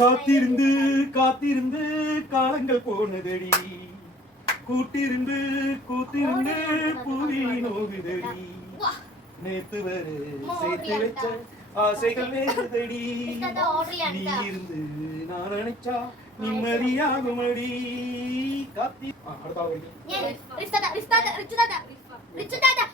காத்திருந்து காத்திருந்து காலங்கள் போனதடி கூட்டிருந்து கூத்திருந்து புவி நோவிதடி நேத்து வரு சேர்த்து வச்ச ஆசைகள் வேறுதடி நீ இருந்து நான் நினைச்சா நிம்மதியாகும் அடி காத்தி அடுத்தாவது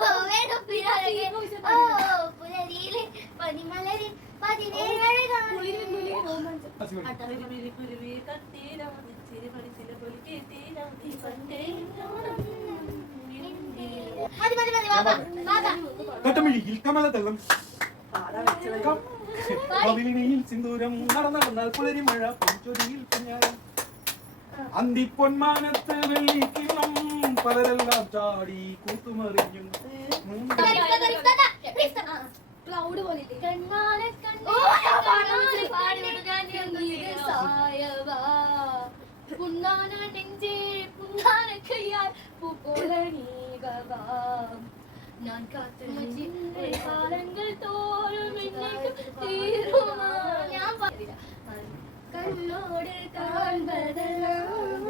വേണം പിന്നെ ഓ പുലരിയില് പനിമലരി പതിനേഴ് സിന്ദൂരം നടന്ന് നടന്നാൽ പുലരി മഴ പൊൻചൊരിയിൽ അന്തി പൊന്മാനത്ത് വെള്ളി പലരെല്ലാം ചാടി കൂത്തുമറിഞ്ഞു ഞാൻ കണ്ണോട് കാൺപതല്ല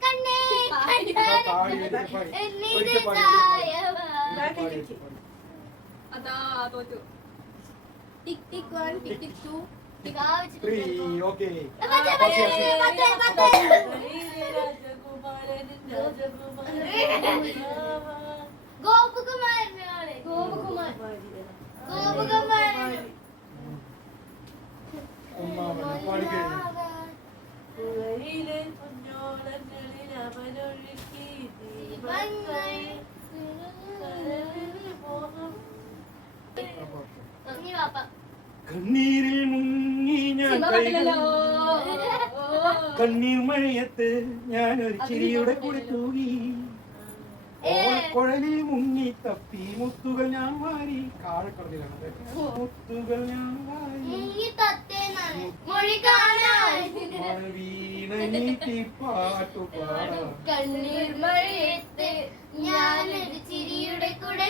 ini kita ya ada apa tuh tik tik one tik tik two tik tik three oke pakai pakai pakai pakai gopu kumar mele kumar gopu kumar കണ്ണീരിൽ മുങ്ങി ഞാൻ കണ്ണീർ മഴയത്ത് ഞാൻ ഒരു ചിരിയുടെ കൂടെ തൂങ്ങി ഓൾക്കുഴലിൽ മുങ്ങി തപ്പി മുത്തുകൾ ഞാൻ വാരി കാഴക്കുഴലിലാണ് മുത്തുകൾ ഞാൻ വാരി ഞാനൊരു ചിരിയുടെ കൂടെ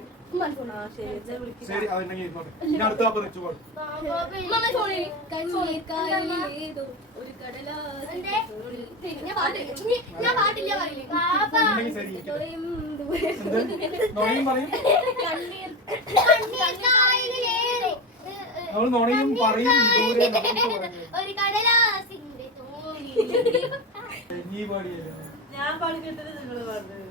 ഒരു കടലാസിന്റെ ഞാൻ പാടി കേട്ടത് നിങ്ങള് പറഞ്ഞത്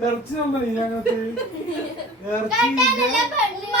Karchi nan lan yana karchi. Karchi yana.